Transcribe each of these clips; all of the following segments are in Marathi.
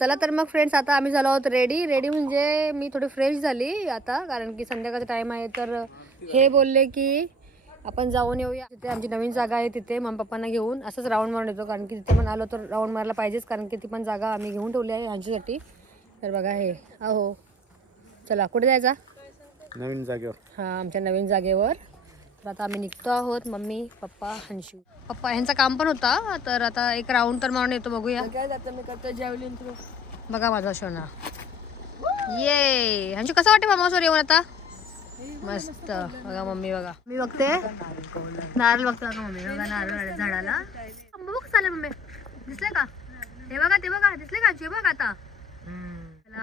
चला तर मग फ्रेंड्स, आता आम्ही झालो आहोत रेडी म्हणजे मी थोडी फ्रेश झाली आता, कारण की संध्याकाळचा टाईम आहे. तर हे बोलले की आपण जाऊन येऊया, तिथे आमची नवीन जागा आहे, तिथे मम्मी पप्पांना घेऊन असंच राऊंड मारून येतो, कारण की तिथे पण आलो तर राऊंड मारायला पाहिजेच, कारण की ती पण जागा आम्ही घेऊन ठेवली आहे यांच्यासाठी. तर बघा हे अहो, चला कुठे जायचा? नवीन जागेवर. हां, आमच्या नवीन जागेवर. तर आता आम्ही निघतो आहोत, मम्मी पप्पा हंशू. पप्पा ह्यांचं काम पण होता, तर आता एक राऊंड तर मारून येतो, बघूया. मी करतो जॅव्हलिन थ्रो. बघा माझा शोना, ये हंशू कसं वाटते मामासवर येऊन आता? मस्त. बघा मम्मी, बघा मी बघते नारळ, बघतो का मम्मी? बघा नारळ झाडाला आंबा बघ चालेल मम्मी, दिसले का? ते बघा दिसले का? बघ आता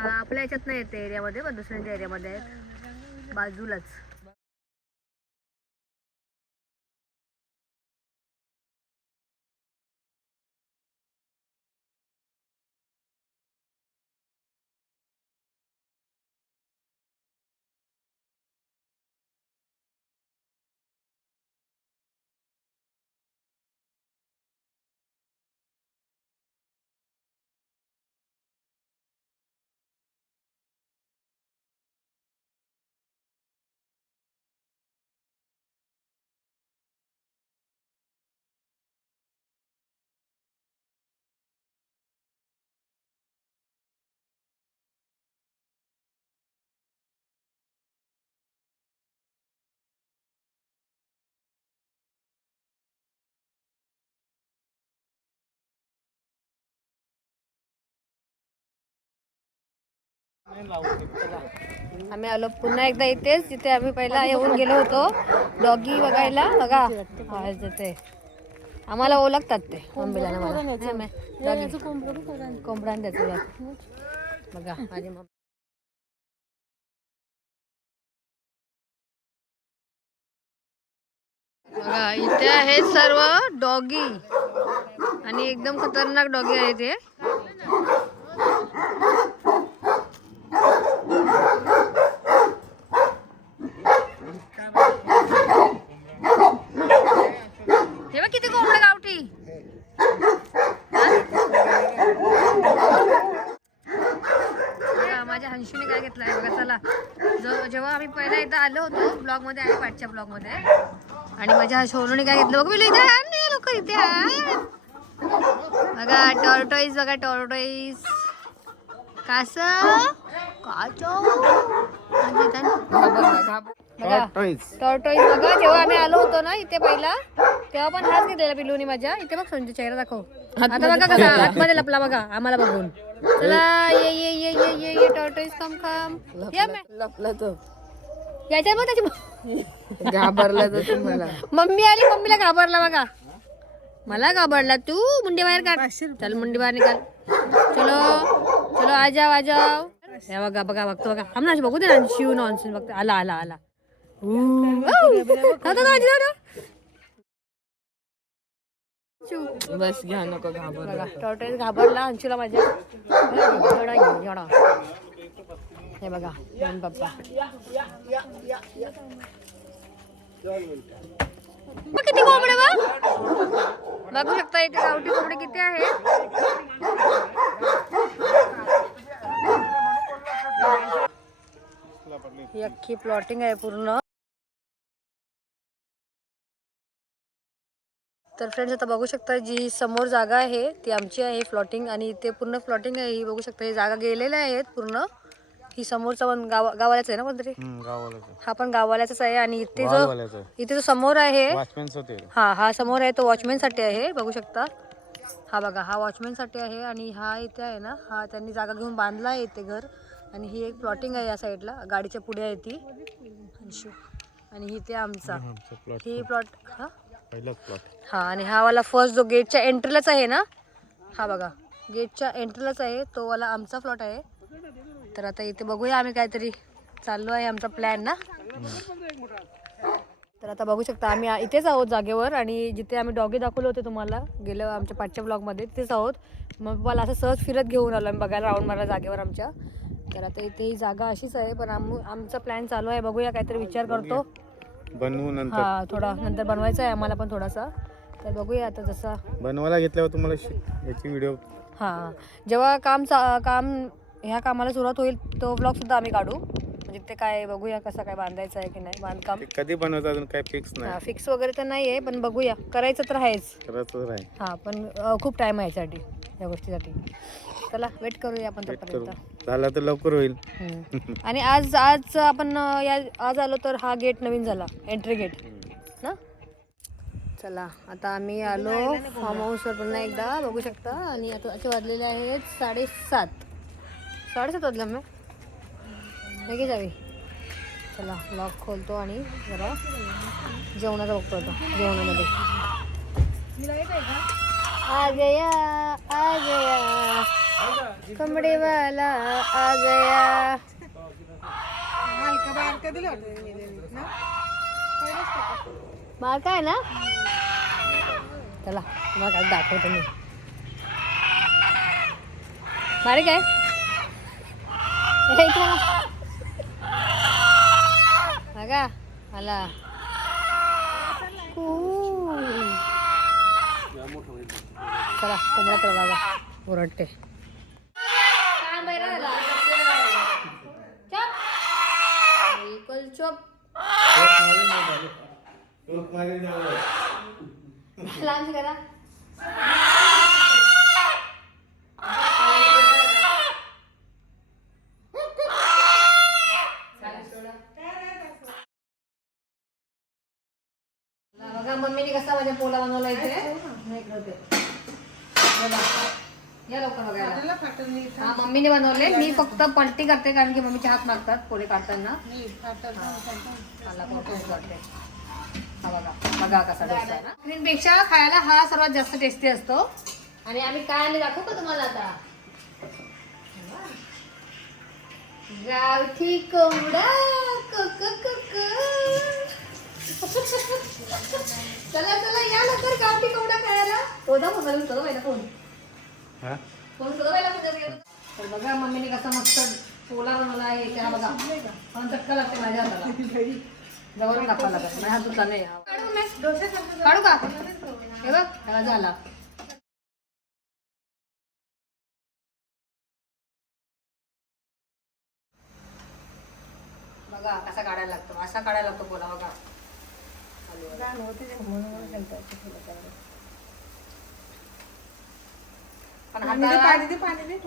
आपल्या याच्यात नाही येते एरियामध्ये, पण दुसऱ्यांच्या एरियामध्ये आहेत बाजूलाच. आम्ही आलो पुन्हा एकदा इथेच, जिथे आम्ही पहिला येऊन गेलो होतो डॉगी बघायला. बघा तिथे आम्हाला ओळखतात ते मम्मीला ना मला कोंबडा त्याचं बघा माझी मम्मी. बघा इथे आहे सर्व डॉगी आणि एकदम खतरनाक डॉगी आहे ते. किती कोंबडे गावठी. माझ्या हंशीने काय घेतलंय बघा. चला, जेव्हा आम्ही पहिला एकदा आलो होतो ब्लॉग मध्ये आहे, पाठच्या ब्लॉग मध्ये, आणि माझ्या सोनूने काय घेतलं बघ. इथे लोक इथे बघा टॉर्टॉईस, बघा टॉर्टॉईस कास टॉर्टॉईस बघा. जेव्हा आम्ही आलो होतो ना इथे पहिला, तेव्हा पण हाच घेतलेला पिलूनी माझ्या. इथे बघ संजय चेहरा दाखव आता, बघा कसा आतमध्ये लपला बघा आम्हाला बघून. चला ये ये ये ये ये ये टॉर्टॉईस कम कम. लपला तो याच्या मग त्याची घाबरला तो तुम्हाला. मम्मी आली, मम्मीला घाबरला बघा. मला घाबरला तू. मुंडी बाहेर काढ. चल मुंडी बाहेर निकाल. चलो चलो आ जाओ आ जाओ. हे बघा बघा बघतो बघा. आम्हाला बघू दे ना. शिव नॉनसेन्स बघतो. आला आला आला. बस घ्या नको घाबरला. टॉर्टॉईस घाबरला अंशूला माझ्या. हे बघा मम्मी पप्पा. किती कोंबडे बघू शकता इथे गावठी कोंबडे किती आहेत. ही अख्खी प्लॉटिंग आहे पूर्ण. तर फ्रेंड्स आता बघू शकता जी समोर जागा आहे ती आमची आहे प्लॉटिंग, आणि ते पूर्ण प्लॉटिंग आहे ही बघू शकता. ही जागा गेलेल्या आहेत पूर्ण. ही समोरचा पण गावालाच आहे ना कोणतरी. हा पण गावालाच आहे. आणि इथे जो समोर आहे हा समोर आहे तो वॉचमॅन साठी आहे बघू शकता. हा बघा हा वॉचमॅन साठी आहे. आणि हा इथे आहे ना, हा त्यांनी जागा घेऊन बांधला आहे इथे घर. आणि ही एक प्लॉटिंग आहे या साईडला, गाडीच्या पुढे आहे ती. आणि इथे आमचा ही प्लॉट. हा आणि हा वाला फर्स्ट जो गेटच्या एंट्रीलाच आहे ना, हा बघा गेटच्या एंट्रीलाच आहे तो वाला आमचा प्लॉट आहे. तर आता इथे बघूया आम्ही, काहीतरी चाललो आहे आमचा प्लॅन ना. तर आता बघू शकता आम्ही इथेच आहोत जागेवर, आणि जिथे आम्ही डॉगी दाखवले होते तुम्हाला गेल्या आमच्या पाठच्या ब्लॉगमध्ये तिथेच आहोत. मग मला असं सहज फिरत घेऊन आलो आम्ही बघायला, राऊंड मारायला जागेवर आमच्या. तर आता इथे ही जागा अशीच आहे, पण आमचा प्लॅन चालू आहे. बघूया काहीतरी विचार करतो बनवू नंतर. हा थोडा नंतर बनवायचा आहे आम्हाला पण थोडासा. तर बघूया आता जसा बनवायला घेतल्यावर तुम्हाला याची व्हिडिओ हां, जेव्हा काम ह्या कामाला सुरुवात होईल तो ब्लॉग सुद्धा आम्ही काढू. म्हणजे ते काय बघूया कसं काय बांधायचं आहे की नाही बांधकाम. ते कधी बनवतं अजून काही फिक्स नाही. फिक्स वगैरे तर नाही आहे, पण बघूया. करायचं तर आहेच. करायचं आहे. हां, पण खूप टाईम आहे यासाठी, या गोष्टीसाठी. चला वेट करूया आपण वेट करू. तोपर्यंत. झालं तर लवकर होईल. आणि आज आपण आज आलो तर हा गेट नवीन झाला, एंट्री गेट ना. चला आता आम्ही आलो फार्म हाऊसवर पुन्हा एकदा बघू शकता. आणि आता वाजलेले आहेत 7:30 वाजले मी लगेच जावी. चला लॉक खोलतो आणि जरा जेवणाचा बघतो आता. जेवणामध्ये आ गया कमडे वाला आ गया. बार काय ना. चला तुम्हाला काय दाखवतो मी. बारीक आहे बघा मला. चला कोंबडा तर बघा ओरडते. चुप लांब करा. बघा मम्मीने कसा माझ्या पोला बनवला इथे. या लवकर बघायला. हा मम्मीने बनवले. मी फक्त पलटी करते कारण की मम्मीचे हात मागतात पोळे काढताना. हा बघा बघा कसा डोसा ना. पेक्षा खायला हा सर्वात जास्त टेस्टी असतो. आणि आम्ही काय आम्ही दाखवू का तुम्हाला आता. गावठी कोंबडा चला चला या लवकर गावठी कोंबडा खायला. होता फोन पहिला फोन तर बघा मम्मीने कसा मस्त पोला बनवला आहे. त्याला बघा पण चटका लागते माझ्या हाताला. जवळून दाखवा लागत माझ्या हात दुखला नाही. काढू का हे बघ त्याला झाला. बघा कसा काढायला लागतो. असा काढायला लागतो पोला बघा. पण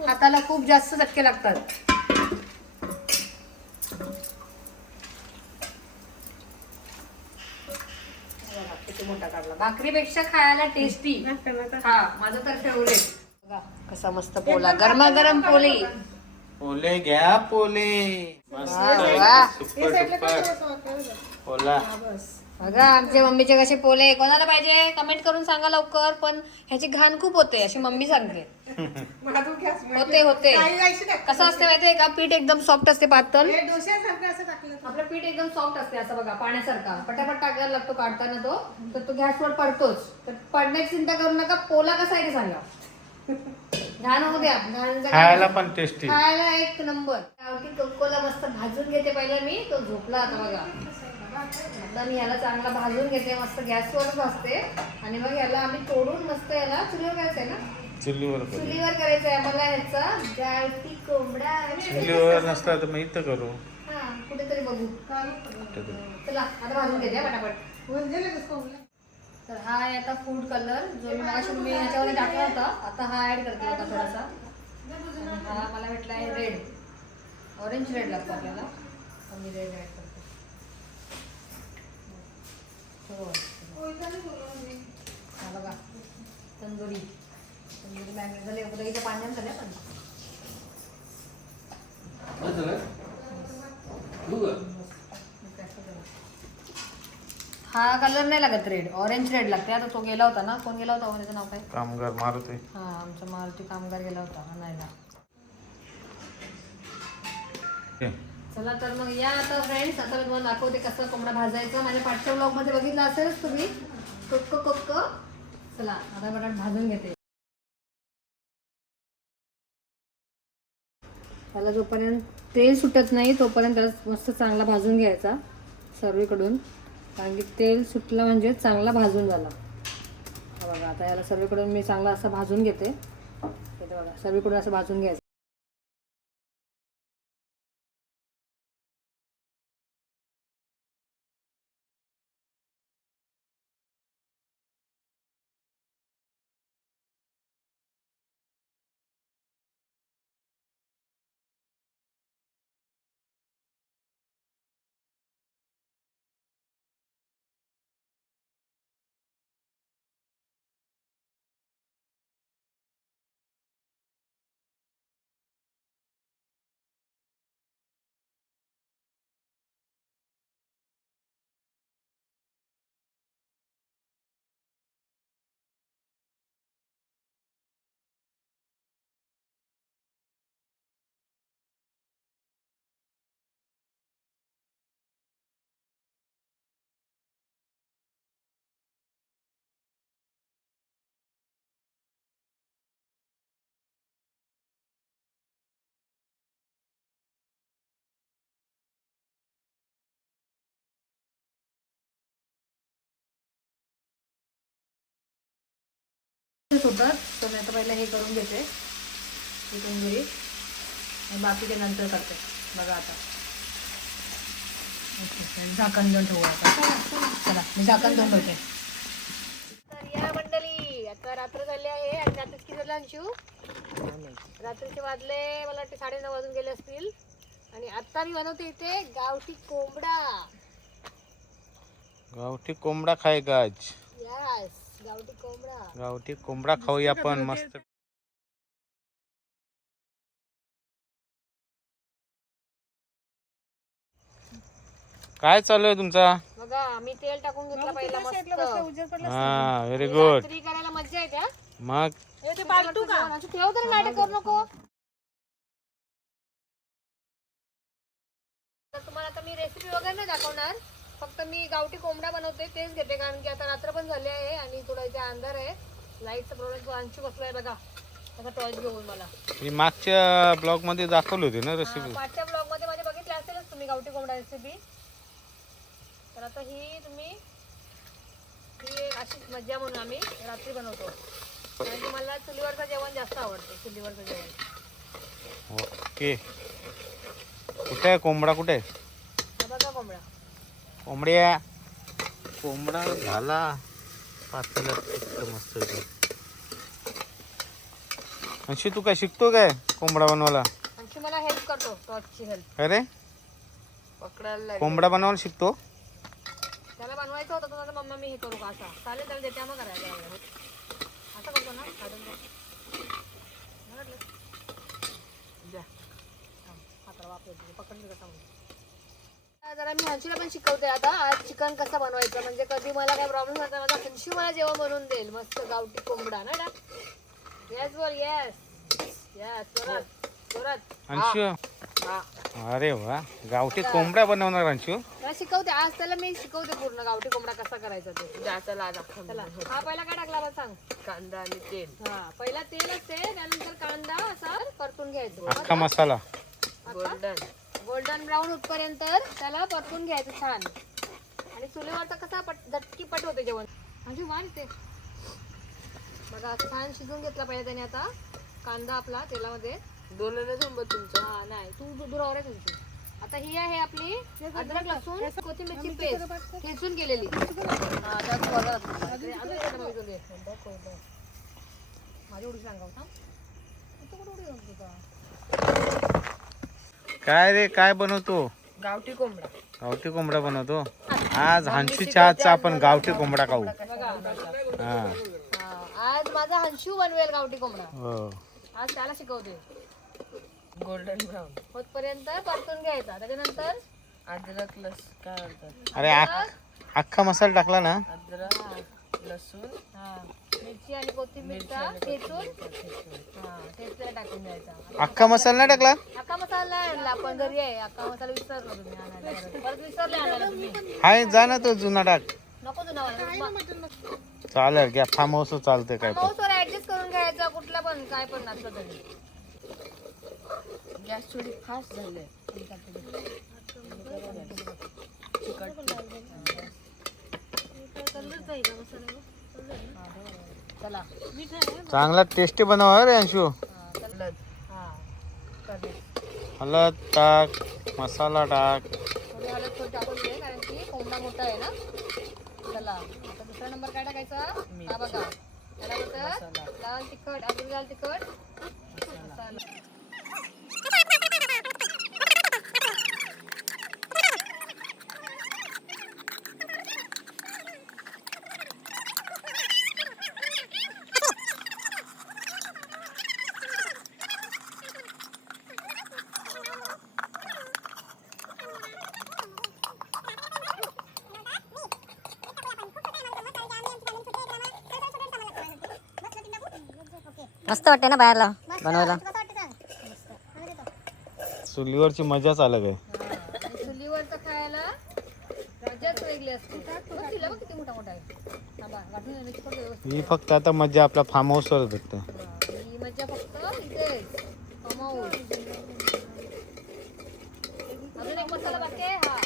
हाताला खूप जास्त चटके लागतात. किती मोठा काढला. भाकरीपेक्षा खायला टेस्टी. हा माझं तर फेवरेट. बघा कसा मस्त पोला गरमागरम पोले. पोले घ्या पोले. पोला बघा आमच्या मम्मीचे कसे पोले. कोणाला पाहिजे कमेंट करून सांगा लवकर. पण ह्याची घाण खूप होते अशी मम्मी सांगते. होते कसं असते माहितीये का. पीठ एकदम सॉफ्ट असते पातळ. आपलं पीठ एकदम सॉफ्ट असते असं बघा पाण्यासारखा. पटापट टाकायला लागतो काढताना तो. तर तो गॅसवर पडतोच. तर पडण्याची चिंता करू नका. पोला कसा आहे ते सांगा. घाण होऊ द्या. खायला पण टेस्टी. खायला एक नंबर. गावठी कोकोला मस्त भाजून घेते पहिला मी. तो झोपला आता बघा. आता मी याला चांगला भाजून घेते. मस्त गॅसवरच भाजते. आणि मग याला आम्ही तोडून मस्त याला चुलीवर करायचंय ना. चुलीवर करायचंय आम्हाला ह्याचा गावठी कोंबडा. चुलीवर नसला तर मग इथं करू. हा कुठेतरी बघू. चला आता भाजून घेते पटापट. तर हा आहे आता फूड कलर जो मी ह्याच्यामध्ये टाकला होता. आता हा ऍड करते आता थोडासा. हा मला भेटला आहे रेड. ऑरेंज रेड लागतो आपल्याला. मी रेड ऍड करते. हा बघा तंदुरी मॅग्नेट झाले. उदगीच्या पाण्यात झाल्या पण. हा कलर नाही लागत रेड. ऑरेंज रेड लागते. आता तो गेला होता ना. कोण गेला होता त्याचं नाव काय. कामगार मारुती. हा आमचा मारुती कामगार गेला होता आणायला. चला तर मग या आता फ्रेंड्स. आता तुम्हाला दाखवते कसं कोंबडा भाजायचं. माझ्या पाठच्या ब्लॉग मध्ये बघितलं असेलच तुम्ही. कोक्क. चला आता बटाट भाजून घेते. त्याला जोपर्यंत तेल सुटत नाही तोपर्यंत त्याला मस्त चांगला भाजून घ्यायचा सर्वीकडून. कारण की तेल सुटलं म्हणजे चांगला भाजून झाला. बघा आता याला सर्वीकडून मी चांगला असं भाजून घेते. आता बघा सर्वीकडून असं भाजून घ्यायचं. होतात तर मी आता पहिलं हे करून घेते तंदुरी आणि बाकी ते नंतर करते. बघा आता झाकण देऊन ठेवू आता. चला मी झाकण देऊन ठेवते. तर या मंडळी आता रात्र झाली आहे आणि रात्री किती झालं अंशू? रात्रीचे वाजले मला वाटते 9:30 वाजून गेले असतील. आणि आता मी बनवते इथे गावठी कोंबडा. गावठी कोंबडा खाय गाज. यस गावठी कोंबडा. गावठी कोंबडा खाऊया आपण मस्त. काय चालू आहे तुमचा? बघा मी तेल टाकून घेतलं पहिला मस्त. हा व्हेरी गुड. रात्री करायला मज्जा येते. मग ठेव तरी नाटक करू नको. तुम्हाला आता मी रेसिपी वगैरे नाही दाखवणार. फक्त मी गावठी कोंबडा बनवते तेच घेते कारण की आता रात्र पण झाली आहे आणि थोडा इथे अंधार आहे. लाईटचा प्रॉब्लेम. अंशू बसलाय बघा त्याचा टॉर्च घेऊन मला. मी मागच्या ब्लॉग मध्ये दाखवली होती ना रेसिपी. मागच्या ब्लॉग मध्ये माझे बघितले असेलच तुम्ही गावठी कोंबडा रेसिपी. तर आता ही अशी मज्जा म्हणून आम्ही रात्री बनवतो. कारण की मला चुलीवरचं जेवण जास्त आवडते. चुलीवरचं जेवण. ओके. कुठे आहे कोंबडा? कुठे आहे? बघा कोंबडा. कोंबड्या कोंबडा झाला पातळ मस्त. अंशी तू काय शिकतो काय कोंबडा बनवायला? अंशू मला हेल्प करतो टॉर्चची हेल्प. अरे पकडायला कोंबडा बनवायला शिकतो? त्याला बनवायचं होतं तुम्हाला मम्मा मी हे करू का असा चालेल त्याला देते मग करायला असं करतो ना काढून द्या. पकडून कसा जरा मी हंशीला पण शिकवते आता. आज चिकन कसं बनवायचं म्हणजे कधी मला काय प्रॉब्लेम होता माझा हंशी मला जेवण बनवून देईल मस्त गावठी कोंबडा ना. येस बोल. येस येस जोरात जोरात. अंशू अरे वा गावठी कोंबडा बनवणार अंशू? मला शिकवते आज. त्याला मी शिकवते पूर्ण गावठी कोंबडा कसा करायचा ते. चला चला हा पहिला काय टाकला मला सांग? कांदा आणि तेल. हा पहिला तेल असते त्यानंतर कांदा असा परतून घ्यायचा. अख्खा मसाला गोल्डन ब्राऊन होतपर्यंत त्याला परतून घ्यायचं छान. आणि चुलीवरचा कसा झटकीपट होते जेवण. म्हणजे वाण ते बघा छान शिजून घेतला पाहिजे त्याने. आता कांदा आपला तेलामध्ये दोनने थांबत तुमचं. हा नाही तू दुरावर आहे तुमची. आता ही आहे आपली अद्रक लसूण कोथिंबीरची पेस्ट ठेचून केलेली. माझी उडी सांगा. काय रे काय बनवतो? गावठी कोंबडा. गावठी कोंबडा बनवतो. आज हंशीच्या हातचा आपण गावठी कोंबडा खाऊ. हा आज माझा हंशू बनवेल गावठी कोंबडा. हो आज त्याला शिकवते. गोल्डन ब्राऊन होतपर्यंत परतून घ्यायचा. त्याच्यानंतर अद्रक काय म्हणतात अरे अख्खा मसाला टाकला ना. अद्रक लसूण मिरची आणि कोथिंबीरचा ठेचून ठेचलेला टाकून द्यायचा. अख्खा मसाला नाही टाकला? अख्खा मसाला नाही आणला आपण घरी आहे. अख्खा मसाला विसरलो तुम्ही आणायला. परत विसरले आणायला तुम्ही. हाय जा ना तो जुना टाक. नको जुना चालेल घ्या फार्म हाऊस चालतंय काय पण. माऊसवर ऍडजस्ट करून घ्यायचा कुठला पण काय पण असलं तरी. गॅस थोडी फास्ट झाले. चला चांगला टेस्टी बनवा रे अंशू. हळद हा करणे. हळद टाक, मसाला टाक. थोडी हळद थोडी टाकून दे कारण की कोंबडा मोठा आहे ना. चला आता दुसरा नंबर काय टाकायचा हा बघा. त्याला बोलतात लाल तिखट. अजून लाल तिखट मसाला. मस्त वाटते ना बाहेरला बनवायला. चुलीवरची मजाच अलग आहे. आणि चुलीवरचं खायला मजाच वेगळी असते. बघ तिला बघ किती मोठा मोठा आहे. थांबा वाटून देण्याची पण व्यवस्थित. ही फक्त आता मजा आपल्या फार्म हाऊसवर भेटते. ही मजा फक्त इथेच कमावून. अजून एक मसाला बाकी आहे हा.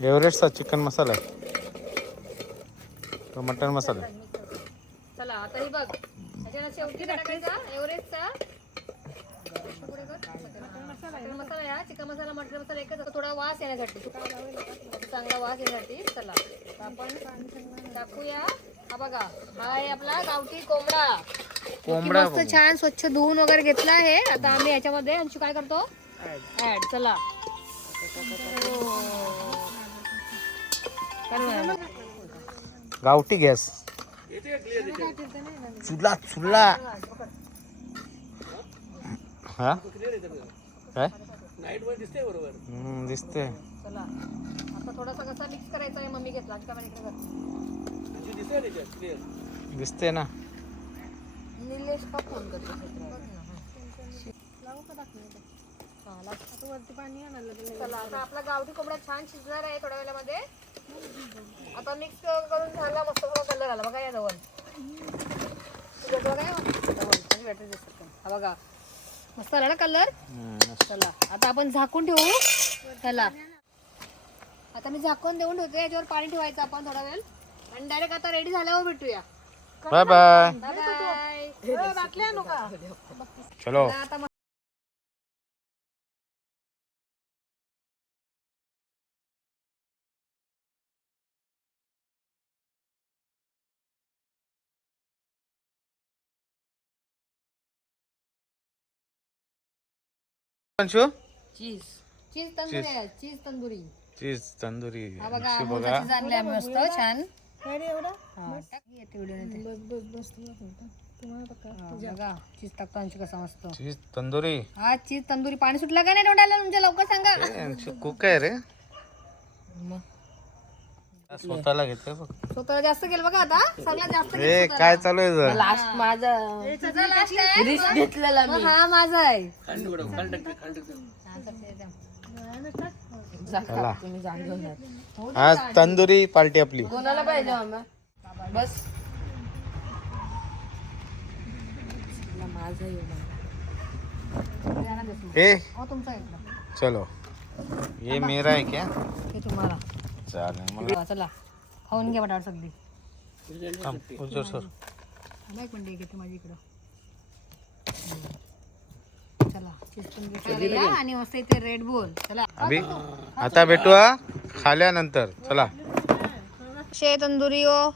एव्हरेस्टचा चिकन मसाला आहे. तो मटन मसाला आहे. चला आता ही बघ त्याच्यानं शेवटी काय टाकायचा एव्हरेस्टचा मटन मसाला या चिकन मसाला मटन मसाला एकच असतो. थोडा वास येण्यासाठी चांगला वास येण्यासाठी. चला आता आपण टाकूया. हा बघा हा आहे आपला गावठी कोंबडा. कोंबडा मस्त छान स्वच्छ धुवून वगैरे घेतला आहे. आता आम्ही याच्यामध्ये अंशू काय करतो ऍड. चला गावठी गॅस. चुला चुला हा काय दिसते. चला आता थोडासा कसा मिक्स करायचा आहे. मम्मी घेतला का दिसते ना. निलेश का फोन करतो चला आता आपला गावठी कोंबडा छान शिजणार आहे थोड्या वेळामध्ये. आता मिक्स करून झाला मस्त कलर आला बघा या जवळ. हा बघा मस्त आला ना कलर. चला आता आपण झाकून ठेवू त्याला. आता मी झाकून देऊन ठेवते. याच्यावर पाणी ठेवायचं आपण थोडा वेळ आणि डायरेक्ट आता रेडी झाल्यावर भेटूया. Bye bye. बाय. चलो आता अंशू चीज चीज तंदुरी आहे. चीज तंदुरी. चीज तंदुरी. हा बघा अंशू मोठा बघा चीज आणले आम्ही मस्त छान. हा, टाक येते व्हिडिओ बघा चीज टाकतो अंशू कसा मस्त. चीज तंदुरी. हा चीज तंदुरी. पाणी सुटलं का नाही तोंडाला तुमच्या लवकर सांगा. अंशू कुक आहे रे. स्वतःला घेतोय बघ. स्वतः जास्त केलं बघा आता सगळ्यात जास्त केलं ए स्वतःला. काय चालू आहे जर. लास्ट माझा तुझा last आहे? रिस्क घेतलेला मी. हा माझा आहे. चला तुम्ही जाणून घ्या. आज तंदुरी पार्टी आपली. कोणाला पाहिजे मामा बस माझा ए हो तुमचा आहे इकडं. चलो ये मेरा है क्या. हे तुम्हाला चालेल मला चला खाऊन घ्या बटाट सगळी. उजर सर. एक मिनिट घेते माझी इकडं. चला चीज तंदुरी खायला या आणि मस्त इथे रेड बुल. चला अभी आता भेटू हा खाल्यानंतर. चला शे तंदुरी हो.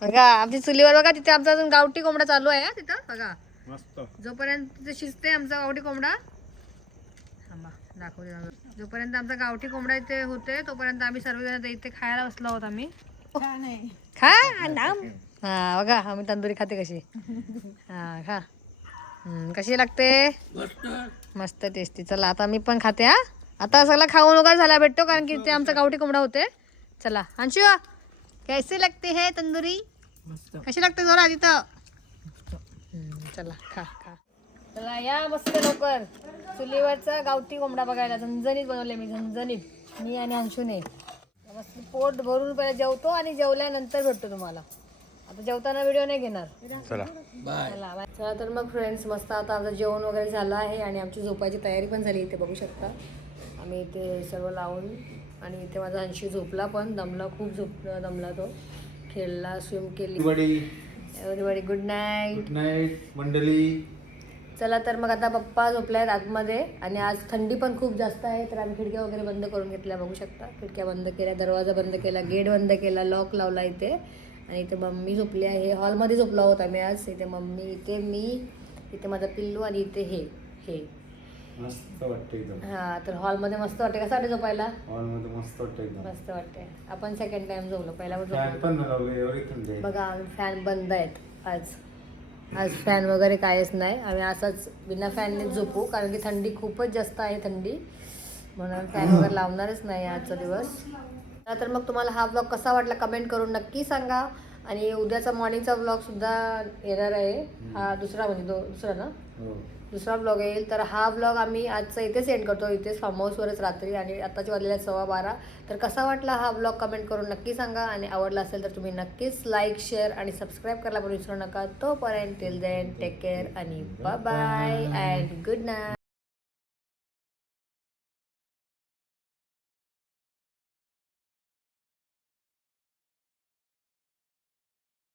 बघा आमच्या चुलीवर बघा तिथे आमचा अजून गावठी कोंबडा चालू आहे हा तिथं बघा. मस्त. जोपर्यंत तिथे शिजते आमचा गावठी कोंबडा. थांबा दाखवते ना. जोपर्यंत आमचा गावठी कोंबडा इथे होते तोपर्यंत आम्ही सर्वजण इथे खायला बसलो आहोत आम्ही. खा नाम. हा बघा आम्ही तंदुरी खाते कशी. हा खा. कशी लागते. मस्त टेस्टी. चला आता मी पण खाते. हा आता सगळं खाऊन वगैरे झाला भेटतो कारण की ते आमचा गावठी कोंबडा होते. चला अंशू कैसे लगते है तंदुरी. कशी लागते जोरा तिथं. चला खा खा. चला या मस्त लवकर चुलीवरचा गावठी कोंबडा बघायला. झणझणीत बनवले मी. झणझणीत मी आणि अंशूने. मस्त पोट भरून पहिला जेवतो आणि जेवल्यानंतर भेटतो तुम्हाला. आता जेवताना व्हिडिओ नाही घेणार. चला चला बाय. चला तर मग फ्रेंड्स मस्त आता आमचं जेवण वगैरे झालं आहे आणि आमची झोपायची तयारी पण झाली. इथे बघू शकता आम्ही इथे सर्व लावून आणि इथे माझा अंशी झोपला पण दमला खूप दमला तो खेळला स्विम केली everybody good night good night मंडळी. चला तर मग आता पप्पा झोपले आहेत आतमध्ये आणि आज थंडी पण खूप जास्त आहे तर आम्ही खिडक्या वगैरे बंद करून घेतल्या बघू शकता. खिडक्या बंद केल्या, दरवाजा बंद केला, गेट बंद केला, लॉक लावला इथे. आणि इथे मम्मी झोपली आहे. हॉलमध्ये झोपलो आहोत आम्ही आज. इथे मम्मी, इथे मी, इथे माझा पिल्लू आणि इथे हे मस्त वाटतं एकदम. हां तर हॉलमध्ये मस्त वाटते. कसं वाटते झोपायला? हॉलमध्ये मस्त वाटतं एकदम. मस्त वाटते. आपण सेकंड टाइम झोपलो, पहिला पण फॅन झोपलो. पण लावले, एवढी थंडी आहे. बघा आम्ही फॅन बंद आहेत आज फॅन वगैरे काहीच नाही. आम्ही असंच बिना फॅननेच झोपू कारण की थंडी खूपच जास्त आहे थंडी, म्हणून फॅन वगैरे लावणारच नाही आजचा दिवस. तर मग तुम्हाला हा ब्लॉग कसा वाटला कमेंट करून नक्की सांगा. आणि उद्याचा मॉर्निंगचा ब्लॉगसुद्धा येणार आहे. हा दुसरा ना हो. दुसरा ब्लॉग येईल. तर हा ब्लॉग आम्ही आजचा इथेच एंड करतो, इथेच फार्म हाऊसवरच रात्री. आणि आत्ताची वाजलेल्या 12:15. तर कसा वाटला हा ब्लॉग कमेंट करून नक्की सांगा. आणि आवडला असेल तर तुम्ही नक्कीच लाईक, शेअर आणि सबस्क्राईब करायला पण विसरू नका. तोपर्यंत टिल देन टेक केअर आणि bye bye and good night.